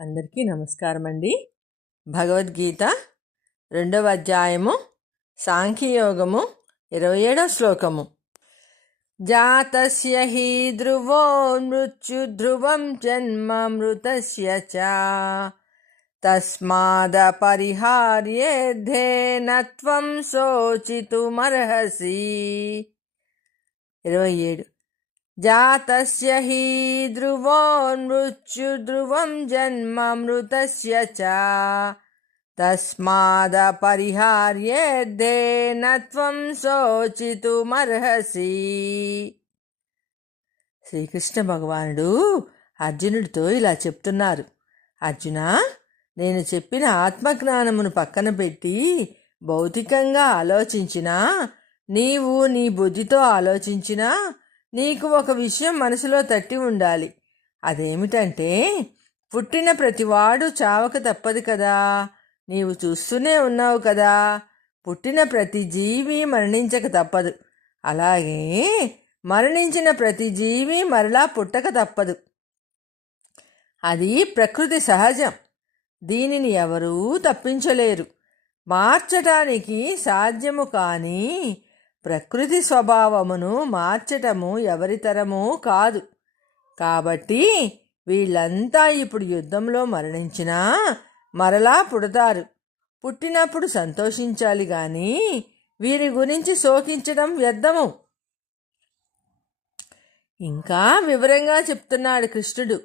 అందరికీ నమస్కారం అండి భగవద్గీత రెండవ అధ్యాయము సాంఖ్యయోగము ఇరవై ఏడవ శ్లోకము. జాతస్య హి ధ్రువో మృత్యుధ్రువం జన్మ మృతస్య చ. తస్మాద త్వం శోచితుమర్హసి. ఇరవై ఏడు जातस्य हि ध्रुवोन्मृत्युध्रुवं जन्म मृतस्य च తస్మాదపరిహార్యేద్దేన త్వం శోచితుమర్హసి శ్రీకృష్ణ భగవానుడు అర్జునుడితో ఇలా చెప్తున్నారు అర్జున నేను చెప్పిన ఆత్మజ్ఞానమును పక్కన పెట్టి భౌతికంగా ఆలోచించినా నీవు నీ బుద్ధితో ఆలోచించినా నీకు ఒక విషయం మనసులో తట్టి ఉండాలి. అదేమిటంటే పుట్టిన ప్రతివాడు చావక తప్పదు కదా. నీవు చూస్తూనే ఉన్నావు కదా. పుట్టిన ప్రతి జీవి మరణించక తప్పదు. అలాగే మరణించిన ప్రతి జీవి మరలా పుట్టక తప్పదు. అది ప్రకృతి సహజం. దీనిని ఎవరూ తప్పించలేరు. మార్చటానికి సాధ్యము కానీ ప్రకృతి స్వభావమును మార్చటము ఎవరితరమూ కాదు. కాబట్టి వీళ్ళంతా ఇప్పుడు యుద్ధంలో మరణించినా మరలా పుడతారు. పుట్టినప్పుడు సంతోషించాలి కానీ వీరి గురించి శోకించడం వ్యర్థము. ఇంకా వివరంగా చెప్తున్నాడు కృష్ణుడు.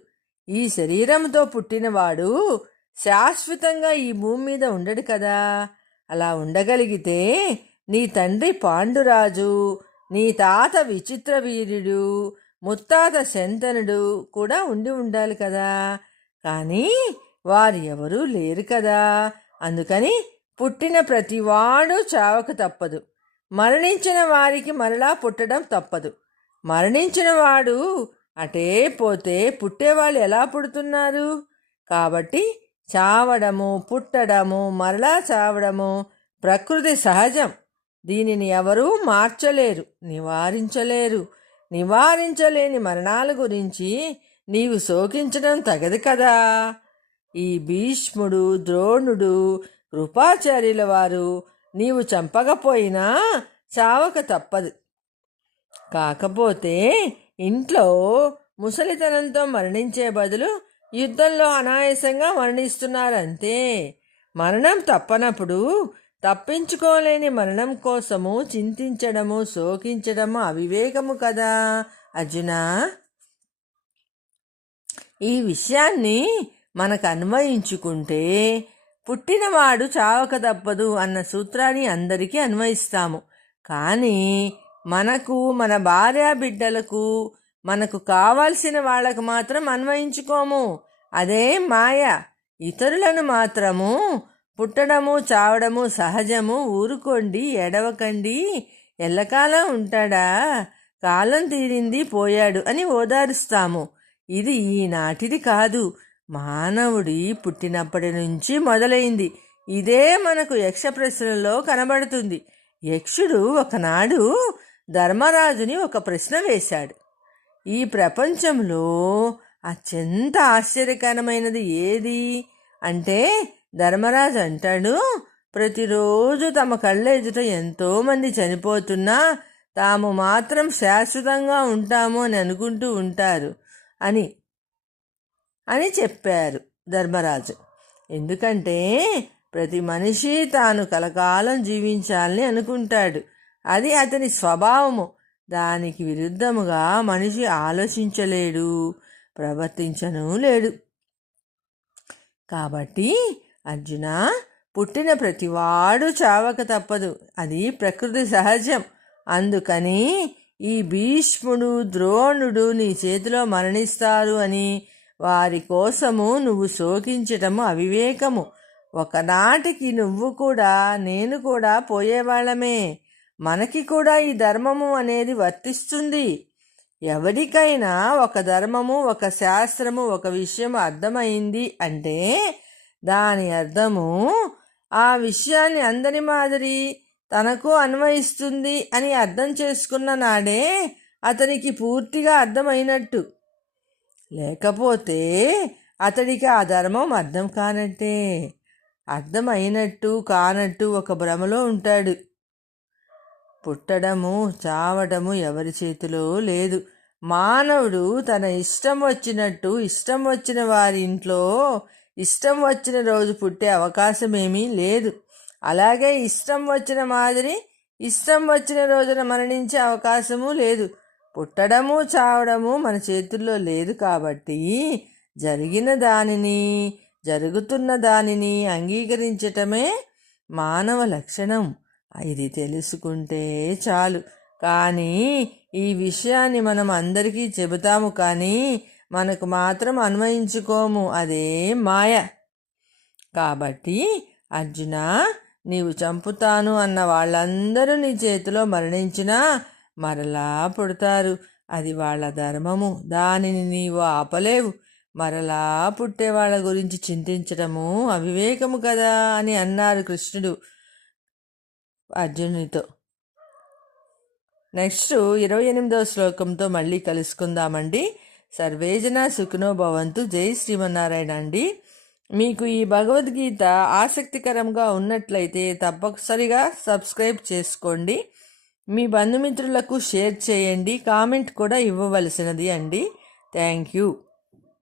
ఈ శరీరంతో పుట్టినవాడు శాశ్వతంగా ఈ భూమి మీద ఉండడు కదా. అలా ఉండగలిగితే నీ తండ్రి పాండురాజు నీ తాత విచిత్ర వీరుడు ముత్తాత శంతనుడు కూడా ఉండి ఉండాలి కదా. కానీ వారు ఎవరూ లేరు కదా. అందుకని పుట్టిన ప్రతివాడు చావక తప్పదు. మరణించిన వారికి మరలా పుట్టడం తప్పదు. మరణించిన వాడు అటే పోతే పుట్టేవాళ్ళు ఎలా పుడుతున్నారు? కాబట్టి చావడము పుట్టడము మరలా చావడము ప్రకృతి సహజం. దీనిని ఎవరూ మార్చలేరు నివారించలేరు. నివారించలేని మరణాల గురించి నీవు శోకించడం తగదు కదా. ఈ భీష్ముడు ద్రోణుడు కృపాచార్యుల వారు నీవు చంపకపోయినా చావక తప్పదు. కాకపోతే ఇంట్లో ముసలితనంతో మరణించే బదులు యుద్ధంలో అనాయాసంగా మరణిస్తున్నారంతే. మరణం తప్పనప్పుడు తప్పించుకోలేని మరణం కోసము చింతించడము శోకించడము అవివేకము కదా అర్జున. ఈ విషయాన్ని మనకు అన్వయించుకుంటే పుట్టినవాడు చావక తప్పదు అన్న సూత్రాన్ని అందరికీ అన్వయిస్తాము. కానీ మనకు మన భార్య బిడ్డలకు మనకు కావాల్సిన వాళ్ళకు మాత్రం అన్వయించుకోము. అదే మాయ. ఇతరులను మాత్రము పుట్టడము చావడము సహజము. ఊరుకోండి ఎడవకండి. ఎల్లకాలం ఉంటాడా? కాలం తీరింది పోయాడు అని ఓదారుస్తాము. ఇది ఈనాటిది కాదు. మానవుడి పుట్టినప్పటి నుంచి మొదలైంది. ఇదే మనకు యక్ష ప్రశ్నలో కనబడుతుంది. యక్షుడు ఒకనాడు ధర్మరాజుని ఒక ప్రశ్న వేశాడు. ఈ ప్రపంచంలో అత్యంత ఆశ్చర్యకరమైనది ఏది? అంటే ధర్మరాజు అంటాడు ప్రతిరోజు తమ కళ్ళ ఎదుట ఎంతోమంది చనిపోతున్నా తాము మాత్రం శాశ్వతంగా ఉంటాము అని అనుకుంటూ ఉంటారు అని అని చెప్పారు ధర్మరాజు. ఎందుకంటే ప్రతి మనిషి తాను కలకాలం జీవించాలని అనుకుంటాడు. అది అతని స్వభావము. దానికి విరుద్ధముగా మనిషి ఆలోచించలేడు ప్రవర్తించను లేడు. కాబట్టి అర్జున పుట్టిన ప్రతివాడు చావక తప్పదు. అది ప్రకృతి సహజం. అందుకని ఈ భీష్ముడు ద్రోణుడు నీ చేతిలో మరణిస్తారు అని వారి కోసము నువ్వు శోకించటము అవివేకము. ఒకనాటికి నువ్వు కూడా నేను కూడా పోయేవాళ్ళమే. మనకి కూడా ఈ ధర్మము అనేది వర్తిస్తుంది. ఎవరికైనా ఒక ధర్మము ఒక శాస్త్రము ఒక విషయం అర్థమైంది అంటే దాని అర్థము ఆ విషయాన్ని అందరి మాదిరి తనకు అన్వయిస్తుంది అని అర్థం చేసుకున్న నాడే అతనికి పూర్తిగా అర్థమైనట్టు. లేకపోతే అతడికి ఆ ధర్మం అర్థం కానట్టే. అర్థమైనట్టు కానట్టు ఒక భ్రమలో ఉంటాడు. పుట్టడము చావడము ఎవరి చేతిలో లేదు. మానవుడు తన ఇష్టం వచ్చినట్టు ఇష్టం వచ్చిన వారి ఇంట్లో ఇష్టం వచ్చిన రోజు పుట్టే అవకాశం ఏమీ లేదు. అలాగే ఇష్టం వచ్చిన మాదిరి ఇష్టం వచ్చిన రోజున మరణించే అవకాశము లేదు. పుట్టడము చావడము మన చేతుల్లో లేదు కాబట్టి జరిగిన దానిని జరుగుతున్న దానిని అంగీకరించటమే మానవ లక్షణం. ఇది తెలుసుకుంటే చాలు. కానీ ఈ విషయాన్ని మనం అందరికీ చెబుతాము కానీ మనకు మాత్రం అన్వయించుకోము. అదే మాయ. కాబట్టి అర్జున నీవు చంపుతాను అన్న వాళ్ళందరూ నీ చేతిలో మరణించినా మరలా పుడతారు. అది వాళ్ళ ధర్మము. దానిని నీవు ఆపలేవు. మరలా పుట్టే వాళ్ళ గురించి చింతించడము అవివేకము కదా అని అన్నారు కృష్ణుడు అర్జునునితో. నెక్స్ట్ ఇరవై ఎనిమిదవ శ్లోకంతో మళ్ళీ కలుసుకుందామండి. సర్వేజన సుఖనో భవంతు. జై శ్రీమన్నారాయణ అండి. మీకు ఈ భగవద్గీత ఆసక్తికరంగా ఉన్నట్లయితే తప్పనిసరిగా సబ్స్క్రైబ్ చేసుకోండి. మీ బంధుమిత్రులకు షేర్ చేయండి. కామెంట్ కూడా ఇవ్వవలసినది అండి. Thank you.